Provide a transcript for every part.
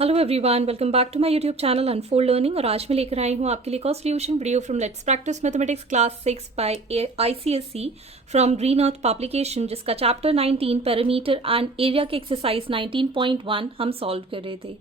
Hello everyone, welcome back to my YouTube channel unfold learning. और आज मैं लेकर आई हूँ आपके लिए एक और solution video from let's practice mathematics class 6 by ICSE from green earth publication, जिसका चैप्टर 19 पैरामीटर एंड एरिया के एक्सरसाइज 19.1 हम सॉल्व कर रहे थे।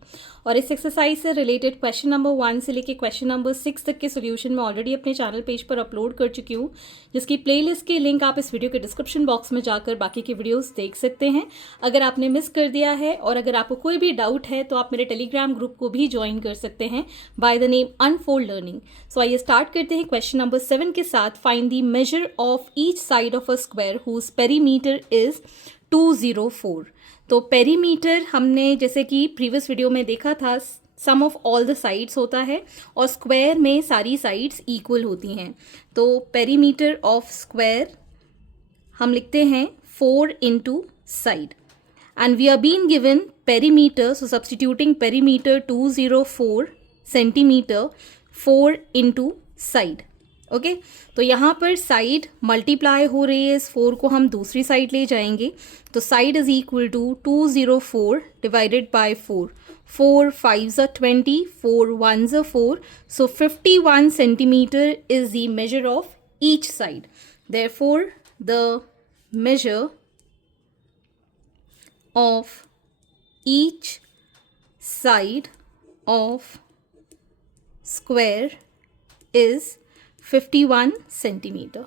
और इस एक्सरसाइज से रिलेटेड क्वेश्चन नंबर 1 से लेकर क्वेश्चन नंबर 6 तक के सोल्यूशन मैं ऑलरेडी अपने चैनल पेज पर अपलोड कर चुकी हूँ, जिसकी प्लेलिस्ट की लिंक आप इस वीडियो के डिस्क्रिप्शन बॉक्स में जाकर बाकी के वीडियोस देख सकते हैं अगर आपने मिस कर दिया है। और अगर आपको कोई भी डाउट है तो आप मेरे टेलीग्राम ग्रुप को भी ज्वाइन कर सकते हैं by the name unfold learning. So आइए स्टार्ट करते हैं क्वेश्चन नंबर 7 के साथ। Find the measure of each side of a square whose perimeter is 204। तो पेरीमीटर हमने जैसे कि प्रीवियस वीडियो में देखा था, सम ऑफ ऑल द साइड्स होता है और स्क्वायर में सारी साइड्स इक्वल होती हैं। तो पेरीमीटर ऑफ स्क्वायर हम लिखते हैं 4 into side and we are being given perimeter, so substituting perimeter 204 centimeter 4 into side. Okay तो यहाँ पर साइड मल्टीप्लाई हो रही है, इस 4 को हम दूसरी साइड ले जाएंगे तो side is equal to 204 divided by 4। 4 5s are 20, 4 1s are 4, so 51 centimeter is the measure of each side. Therefore the measure of each side of square is 51 centimeter.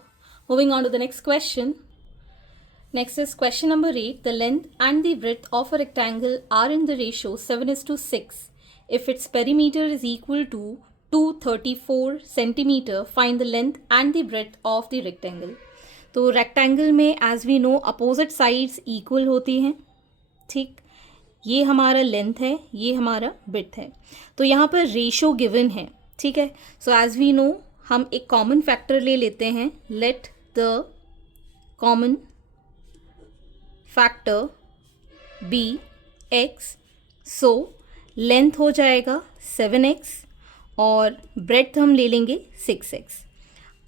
Moving on to the next question. Next is question number 8. The length and the breadth of a rectangle are in the ratio 7:6. If its perimeter is equal to 234 centimeter, find the length and the breadth of the rectangle. तो rectangle में as we know opposite sides equal होती हैं। ठीक, ये हमारा length है, ये हमारा ब्रेड्थ है। तो यहाँ पर रेशो गिवन है। ठीक है, सो एज वी नो हम एक कॉमन फैक्टर ले लेते हैं। Let the common factor be x. So length हो जाएगा 7x और ब्रेड्थ हम ले लेंगे 6x।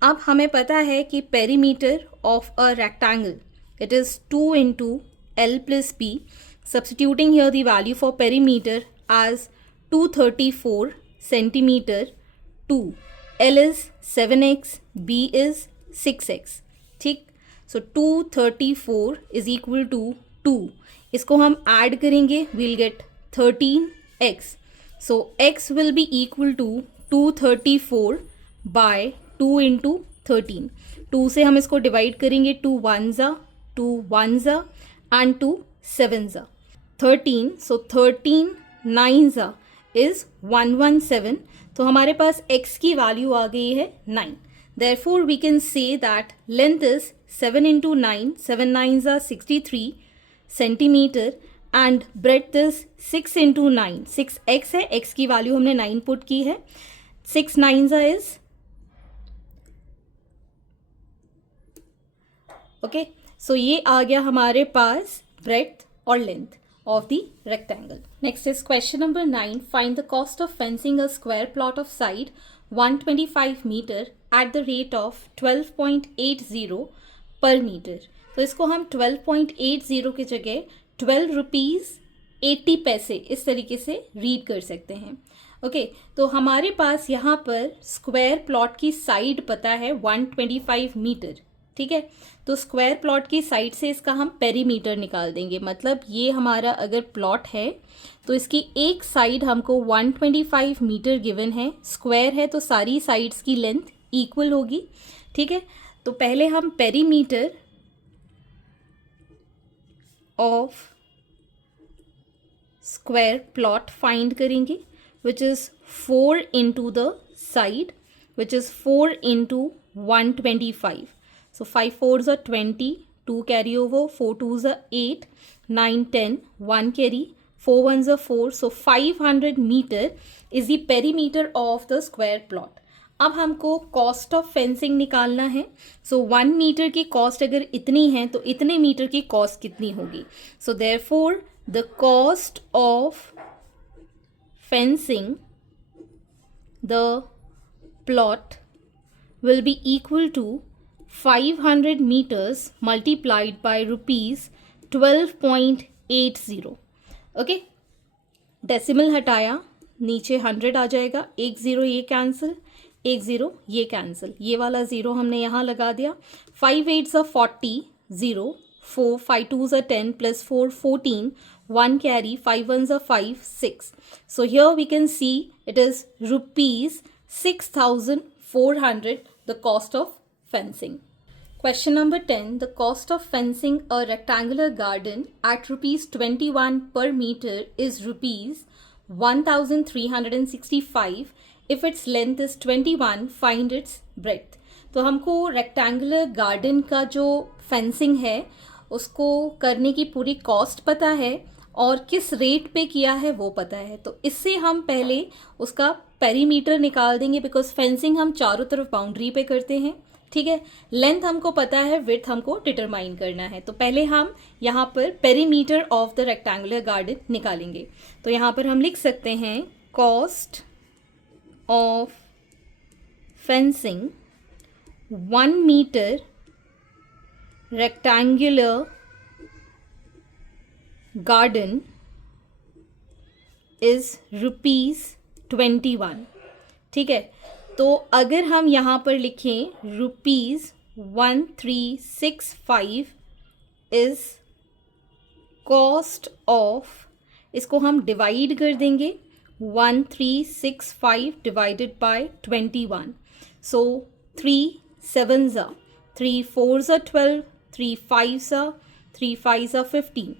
अब हमें पता है कि perimeter of a rectangle it is 2 into L plus B. Substituting here the value for perimeter as 234 centimeter 2. L is 7x, B is 6x. ठीक, so 234 is equal to 2. इसको हम ऐड करेंगे, we'll get 13x. So x will be equal to 234 by 2 into 13. 2 से हम इसको divide करेंगे, 2 1s are 2 1s are and 2 7s are 13. So 13 9s are is 117. तो हमारे पास x की वैल्यू आ गई है 9. Therefore we can say that length is 7 into 9, 7 9s are 63 centimeter and breadth is 6 into 9, 6x है, x की value हमने 9 put की है, 6 9s are is ओके। सो ये आ गया हमारे पास ब्रेड्थ और length of the rectangle. Next is question number 9. Find the cost of fencing a square plot of side 125 meter at the rate of 12.80 per metre. तो इसको हम 12.80 की जगह 12 रुपीज़ 80 पैसे इस तरीके से रीड कर सकते हैं। ओके तो हमारे पास यहाँ पर स्क्वायर प्लॉट की साइड पता है 125 मीटर। ठीक है, तो स्क्वायर प्लॉट की साइड से इसका हम पेरीमीटर निकाल देंगे। मतलब ये हमारा अगर प्लॉट है तो इसकी एक साइड हमको 125 मीटर गिवन है, स्क्वायर है तो सारी साइड्स की लेंथ इक्वल होगी। ठीक है, तो पहले हम perimeter of square plot find करेंगे, which is 4 into the side, which is 4 into 125. So 5 4s are 20, 2 carry over, 4 2s are 8, 9 10, 1 carry, 4 1s are 4. So 500 meter is the perimeter of the square plot. अब हमको cost of fencing निकालना है। सो 1 metre की cost अगर इतनी है तो इतने मीटर की कॉस्ट कितनी होगी। So therefore the cost of fencing the plot will be equal to 500 meters multiplied by rupees 12.80. Okay, decimal हटाया, नीचे 100 आ जाएगा, 1 0 ये कैंसिल, 1 0 ये कैंसिल, ये वाला 0 हमने यहाँ लगा दिया। 5 8 40, 0, 4 5 2 10 plus 4 14, 1 carry, 5 1 5 6. So here we can see it is rupees 6,400 the cost of fencing. Question number 10. The cost of fencing a rectangular garden at rupees 21 per meter is rupees 1,365. If its length is 21, find its breadth. तो हमको rectangular garden का जो fencing है उसको करने की पूरी cost पता है और किस रेट पे किया है वो पता है। तो इससे हम पहले उसका पेरीमीटर निकाल देंगे, बिकॉज फेंसिंग हम चारों तरफ बाउंड्री पे करते हैं, ठीक है। लेंथ हमको पता है, विड्थ हमको डिटरमाइन करना है। तो पहले हम यहाँ पर perimeter of the rectangular garden निकालेंगे। तो यहाँ पर हम लिख सकते हैं cost of fencing 1 meter rectangular garden is ₹21, ठीक है। तो अगर हम यहाँ पर लिखें ₹1365 इज कॉस्ट ऑफ, इसको हम डिवाइड कर देंगे, 1365 divided by 21। So 3 7s are 3 4s are 12, 3 5s are 3 5s are 15,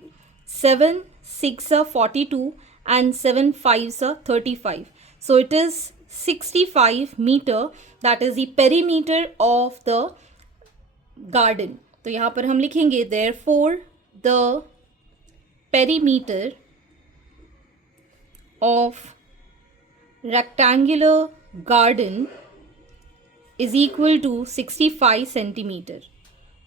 7 6 are 42 and 7 5s are 35. So it is 65 meter, that is the perimeter of the garden. तो यहाँ पर हम लिखेंगे therefore the perimeter of rectangular garden is equal to 65 centimeter.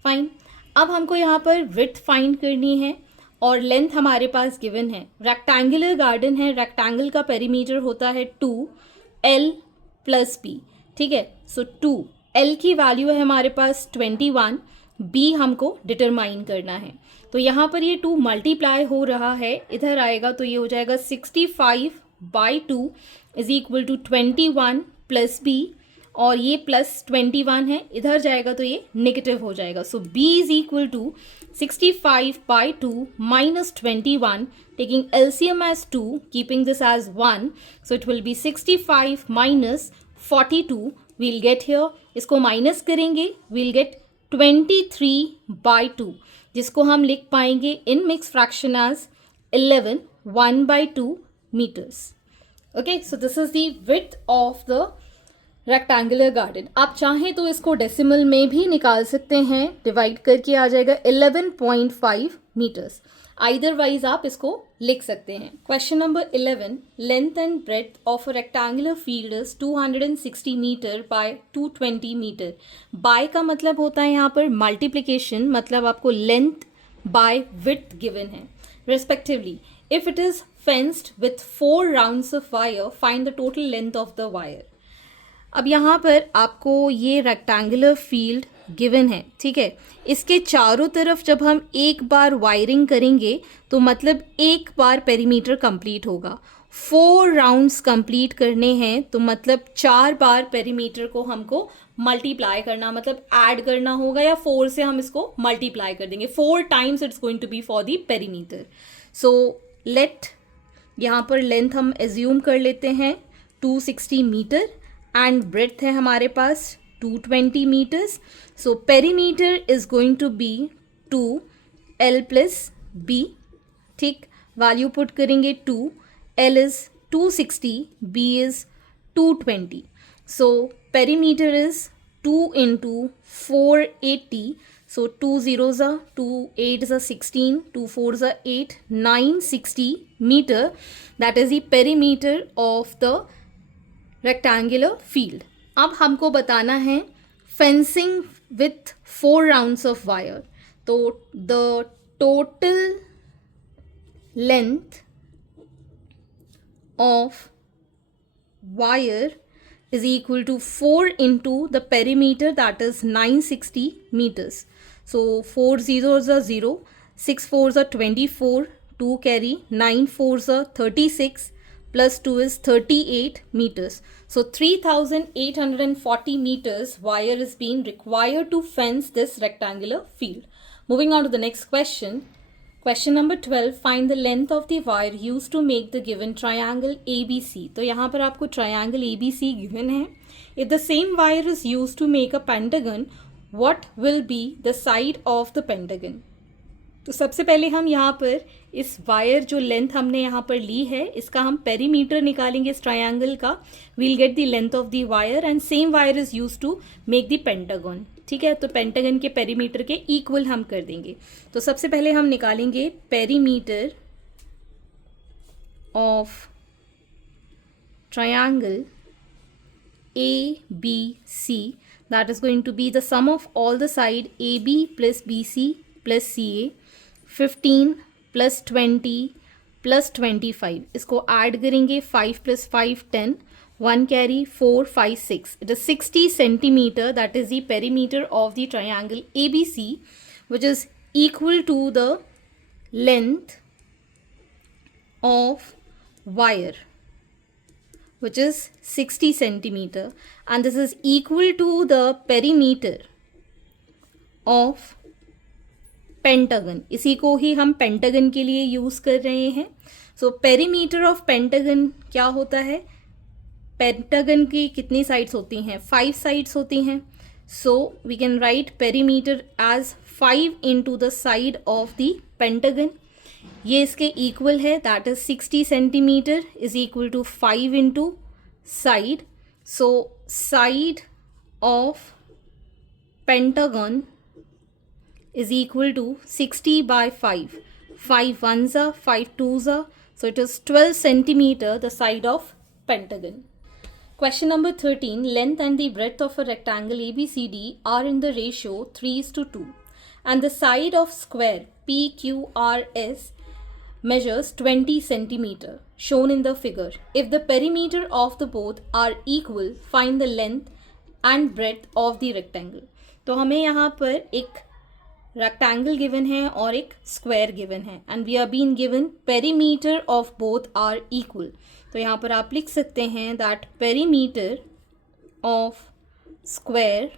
Fine. अब हमको यहाँ पर width find करनी है और लेंथ हमारे पास गिवन है। रेक्टेंगुलर गार्डन है, रेक्टेंगल का पेरीमीटर होता है 2L + B, ठीक है। सो 2L की वैल्यू है हमारे पास 21, B हमको डिटरमाइन करना है। तो यहाँ पर ये 2 मल्टीप्लाई हो रहा है, इधर आएगा तो ये हो जाएगा 65/2 इज इक्वल टू 21 + B, और ये +21 है, इधर जाएगा तो ये नेगेटिव हो जाएगा। So B is equal to 65/2 minus 21, taking LCM as 2, keeping this as 1. So it will be 65 minus 42. We'll get here, इसको माइनस करेंगे, we'll get 23/2, जिसको हम लिख पाएंगे in mixed fraction as 11 1/2 meters. Okay, so this is the width of the rectangular garden. आप चाहें तो इसको डेसिमल में भी निकाल सकते हैं, डिवाइड करके आ जाएगा 11.5 मीटर्स। आइदरवाइज आप इसको लिख सकते हैं। Question number 11, length and breadth of a rectangular field is 260 meter by 220 meter. By का मतलब होता है यहाँ पर मल्टीप्लिकेशन, मतलब आपको लेंथ बाय विड्थ गिवन है respectively. If it is fenced with 4 rounds of wire, find the total length of the wire. अब यहाँ पर आपको ये रेक्टेंगुलर फील्ड गिवन है, ठीक है। इसके चारों तरफ जब हम एक बार वायरिंग करेंगे तो मतलब एक बार पेरीमीटर कंप्लीट होगा। 4 राउंड्स कंप्लीट करने हैं तो मतलब 4 बार पेरीमीटर को हमको मल्टीप्लाई करना, मतलब ऐड करना होगा, या 4 से हम इसको मल्टीप्लाई कर देंगे। 4 times it's going to be for the perimeter. So let, यहाँ पर लेंथ हम एज्यूम कर लेते हैं 260 मीटर एंड ब्रेड्थ है हमारे पास 220 meters. So perimeter is going to be 2L + B, ठीक। वैल्यू पुट करेंगे 2, L is 260, B is 220. So perimeter is 2 into 480. So 2 zeros are 2, 8s are 16, 2 4s are 8, 960 meter. That is the perimeter of the rectangular field. अब हमको बताना है fencing with 4 rounds of wire. तो the total length of wire is equal to 4 into the perimeter, that is 960 meters. So 4 zeros are 0, 6 4s are 24, 2 carry, 9 4s are 36, plus 2 is 38 meters. So 3,840 meters wire is being required to fence this rectangular field. Moving on to the next question. Question number 12, find the length of the wire used to make the given triangle ABC. तो यहाँ पर आपको triangle ABC given है. If the same wire is used to make a pentagon, what will be the side of the pentagon? तो सबसे पहले हम यहाँ पर इस वायर जो लेंथ हमने यहाँ पर ली है इसका हम पेरीमीटर निकालेंगे इस ट्रायंगल का. We'll get the length of the wire and same wire is use to make the pentagon. ठीक है, तो पेंटागन के पेरीमीटर के इक्वल हम कर देंगे. तो सबसे पहले हम निकालेंगे perimeter of triangle ABC. That is going to be the sum of all the side AB plus BC plus CA. 15 plus 20 plus 25. इसको ऐड करेंगे. 5 plus 5 10. 1 carry, 4 5 6. It is 60 centimeter. That is the perimeter of the triangle ABC, which is equal to the length of wire, which is 60 centimeter, and this is equal to the perimeter of pentagon. इसी को ही हम pentagon के लिए use कर रहे हैं. सो perimeter of pentagon क्या होता है? पेंटागन की कितनी साइड्स होती हैं? 5 साइड्स होती हैं. So we can write perimeter as 5 into the side of the pentagon. ये इसके इक्वल है, that is 60 centimeter is equal to 5 into side. So side of pentagon is equal to 60 by 5. 5 ones are, 5 twos are. So it is 12 centimeter the side of pentagon. Question number 13. Length and the breadth of a rectangle ABCD are in the ratio 3:2. And the side of square PQRS measures 20 centimeter shown in the figure. If the perimeter of the both are equal, find the length and breadth of the rectangle. तो हमें यहाँ पर एक rectangle given है और एक square given है and we are been given perimeter of both are equal. तो यहाँ पर आप लिख सकते हैं that perimeter of square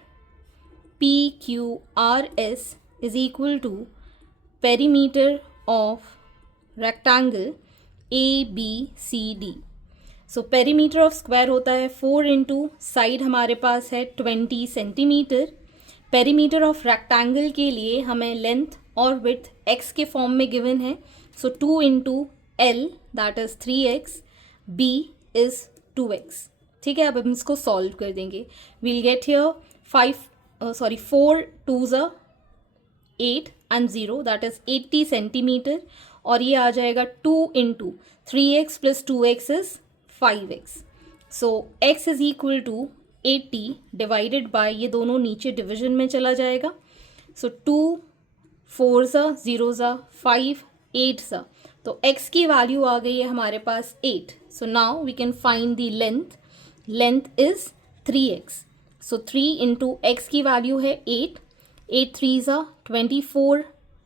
PQRS is equal to perimeter of rectangle ABCD. So perimeter of square होता है 4 इंटू साइड हमारे पास है 20 सेंटीमीटर. पेरीमीटर ऑफ रेक्टेंगल के लिए हमें लेंथ और विड्थ x के फॉर्म में गिवन है. So 2 into L that is 3x, B is 2x. ठीक है, अब हम इसको सॉल्व कर देंगे. We'll get here 4 2s are 8 and 0 that is 80 centimeter. और ये आ जाएगा 2 into 3x plus 2x is 5x. So x is equal to 80 divided by, ये दोनों नीचे डिवीजन में चला जाएगा. So 2 4s are 0s are 5 8s are. तो x की वैल्यू आ गई है हमारे पास 8. So now we can find the length. Length is 3x. So 3 into x की वैल्यू है 8. 8 3s are 24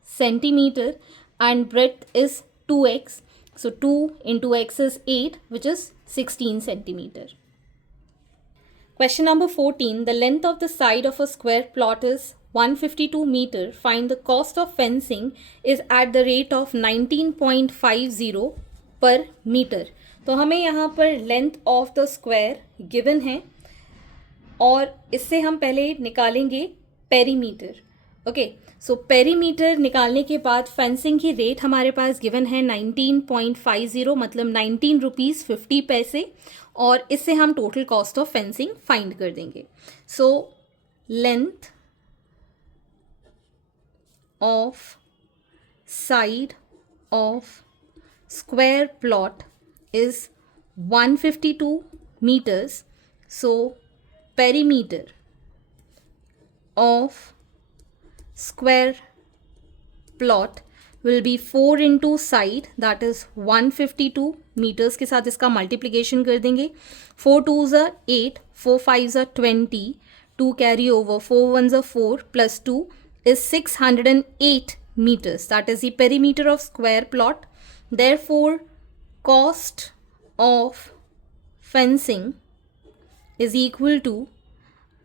centimeter and breadth is 2x. So 2 into x is 8 which is 16 centimeter. Question number 14. The length of the side of a square plot is 152 meter. Find the cost of fencing is at the rate of 19.50 per meter. तो हमें यहाँ पर length of the square given है और इससे हम पहले निकालेंगे पेरीमीटर. ओके, सो पेरीमीटर निकालने के बाद फेंसिंग की रेट हमारे पास गिवन है 19.50 मतलब 19 रुपीज़ 50 पैसे. और इससे हम total cost of fencing find कर देंगे. So length of side of square plot is 152 meters. So perimeter of square plot will be 4 into side, that is 152 meters के साथ इसका multiplication कर देंगे. 4 2s are 8, 4 5s are 20, 2 carry over, 4 1s are 4 plus 2 is 608 meters. That is the perimeter of square plot. Therefore, cost of fencing is equal to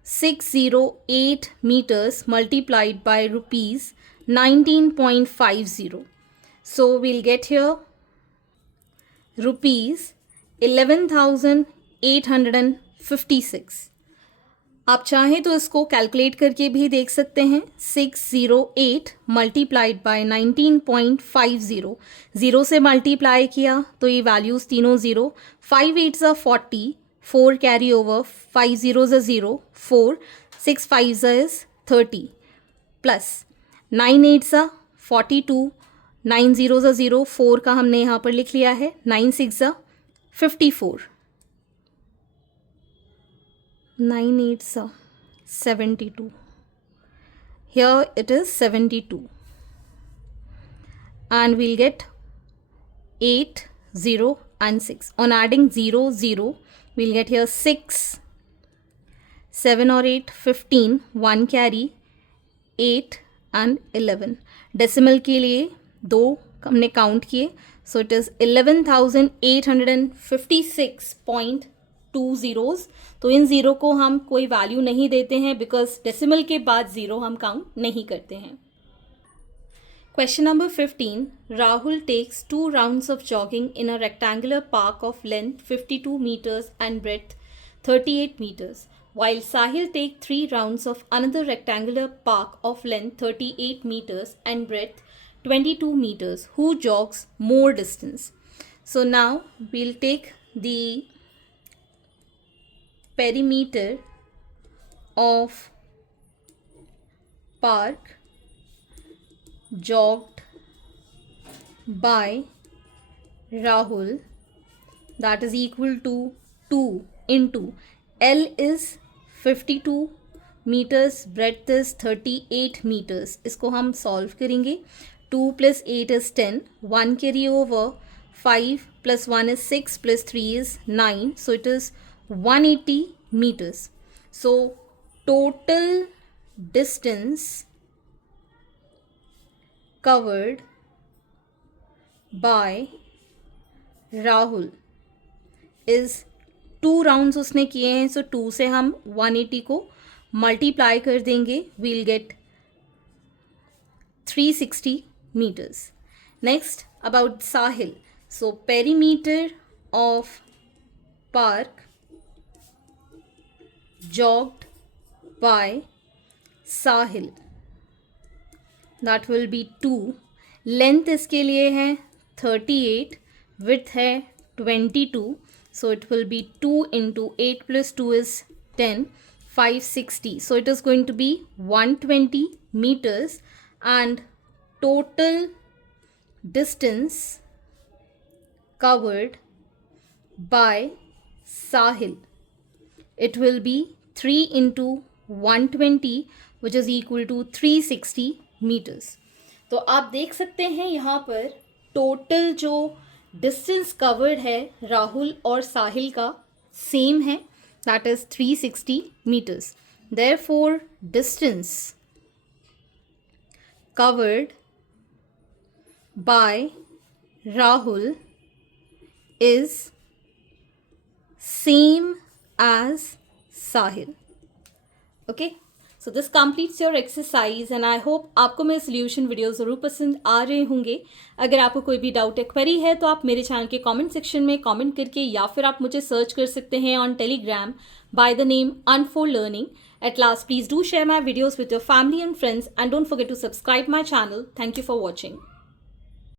608 meters multiplied by rupees 19.50. So we'll get here rupees 11,856. आप चाहें तो इसको calculate करके भी देख सकते हैं. 608 multiplied by 19.50. 0 से मल्टीप्लाई किया तो ये वैल्यूज़ तीनों 0. 5 8s are 40. 4 carry over. 5 zeros are 0. 4. 6 5s is 30. Plus 9 8s are 42. 9 zeros are 0. 4 का हमने यहाँ पर लिख लिया है. 9 6s are 54. 9 8s are 72. Here it is 72. And we'll get 8, 0 and 6. On adding 0, 0, we'll get here 6, 7 or 8, 15, 1 carry, 8 and 11. Decimal के लिए 2 हमने काउंट किए. So it is 11,856.2 zeros. तो इन ज़ीरो को हम कोई वैल्यू नहीं देते हैं बिकॉज डेसिमल के बाद ज़ीरो हम काउंट नहीं करते हैं. Question number 15. Rahul takes 2 rounds of jogging in a rectangular park of length 52 meters and breadth 38 meters, while Sahil takes 3 rounds of another rectangular park of length 38 meters and breadth 22 meters. Who jogs more distance? So now we'll take the perimeter of park jogged by Rahul, that is equal to 2 into L is 52 meters, breadth is 38 meters. इसको हम solve करेंगे. 2 plus 8 is 10. 1 carry over. 5 plus 1 is 6 plus 3 is 9. So it is 180 meters. So total distance covered by Rahul is 2 rounds उसने किए हैं. So 2 से हम 180 को multiply कर देंगे. We'll get 360 meters. Next about Sahil. So perimeter of park jogged by Sahil, that will be 2. Length इसके लिए है 38, width है 22, so it will be 2 into 8 plus 2 is 10, 560. So it is going to be 120 meters, and total distance covered by Sahil, it will be 3 into 120, which is equal to 360 meters. तो आप देख सकते हैं यहाँ पर टोटल जो distance covered है राहुल और साहिल का सेम है, that is 360 meters. Therefore, distance covered by Rahul is same as Sahil. Okay, so this completes your exercise and I hope आपको मेरे solution वीडियो ज़रूर पसंद आ रहे होंगे. अगर आपको कोई भी डाउट या क्वेरी है तो आप मेरे चैनल के कमेंट सेक्शन में कमेंट करके या फिर आप मुझे सर्च कर सकते हैं on Telegram by the name Unfold Learning. At last, please do share my videos with your family and friends and don't forget to subscribe my channel. Thank you for watching.